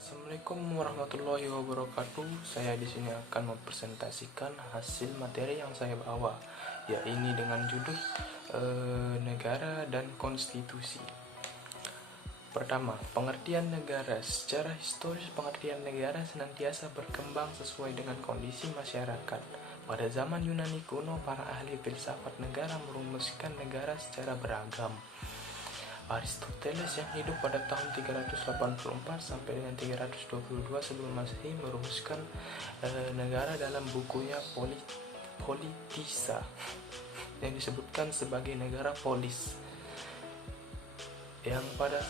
Assalamualaikum warahmatullahi wabarakatuh. Saya di sini akan mempresentasikan hasil materi yang saya bawa, yaitu dengan judul Negara dan Konstitusi. Pertama, pengertian negara. Secara historis, pengertian negara senantiasa berkembang sesuai dengan kondisi masyarakat. Pada zaman Yunani kuno, para ahli filsafat negara merumuskan negara secara beragam. Aristoteles yang hidup pada tahun 384 sampai dengan 322 sebelum Masehi merumuskan negara dalam bukunya Politisa yang disebutkan sebagai negara polis, yang pada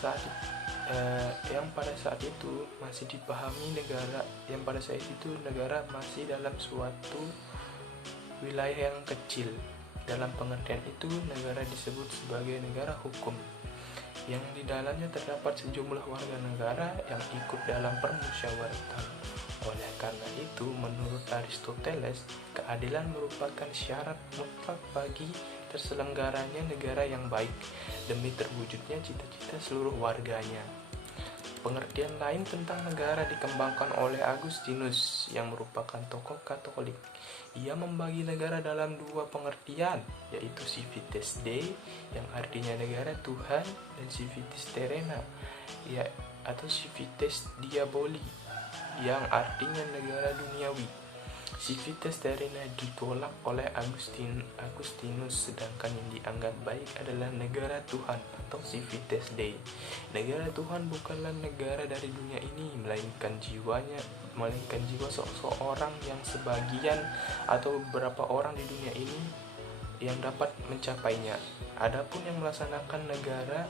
saat itu masih dipahami negara masih dalam suatu wilayah yang kecil. Dalam pengertian itu, negara disebut sebagai negara hukum, yang di dalamnya terdapat sejumlah warga negara yang ikut dalam permusyawaratan. Oleh karena itu, menurut Aristoteles, keadilan merupakan syarat mutlak bagi terselenggaranya negara yang baik demi terwujudnya cita-cita seluruh warganya. Pengertian lain tentang negara dikembangkan oleh Agustinus yang merupakan tokoh Katolik. Ia membagi negara dalam dua pengertian, yaitu civitas Dei yang artinya negara Tuhan, dan civitas terrena atau civitas diaboli yang artinya negara duniawi. Civitas terrena ditolak oleh Agustinus, sedangkan yang dianggap baik adalah negara Tuhan atau civitas Dei. Negara Tuhan bukanlah negara dari dunia ini, melainkan jiwa seseorang yang sebagian atau beberapa orang di dunia ini yang dapat mencapainya. Adapun yang melaksanakan negara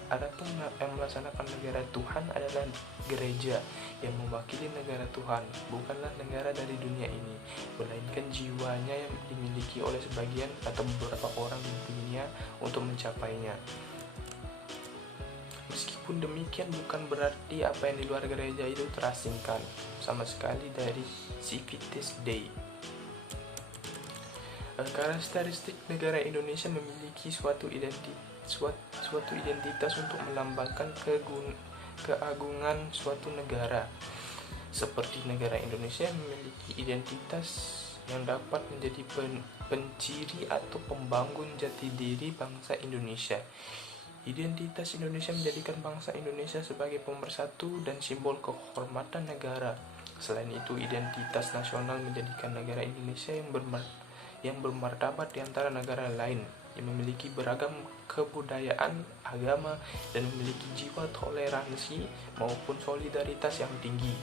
Tuhan adalah gereja yang mewakili negara Tuhan, bukanlah negara dari dunia ini, melainkan jiwanya yang dimiliki oleh sebagian atau beberapa orang di dunia untuk mencapainya. Meskipun demikian, bukan berarti apa yang di luar gereja itu terasingkan sama sekali dari civitas Dei. Karakteristik negara Indonesia memiliki suatu identitas untuk melambangkan keagungan suatu negara. Seperti negara Indonesia memiliki identitas yang dapat menjadi penciri atau pembangun jati diri bangsa Indonesia. Identitas Indonesia menjadikan bangsa Indonesia sebagai pemersatu dan simbol kehormatan negara. Selain itu, identitas nasional menjadikan negara Indonesia yang bermartabat di antara negara lain, yang memiliki beragam kebudayaan, agama, dan memiliki jiwa toleransi maupun solidaritas yang tinggi.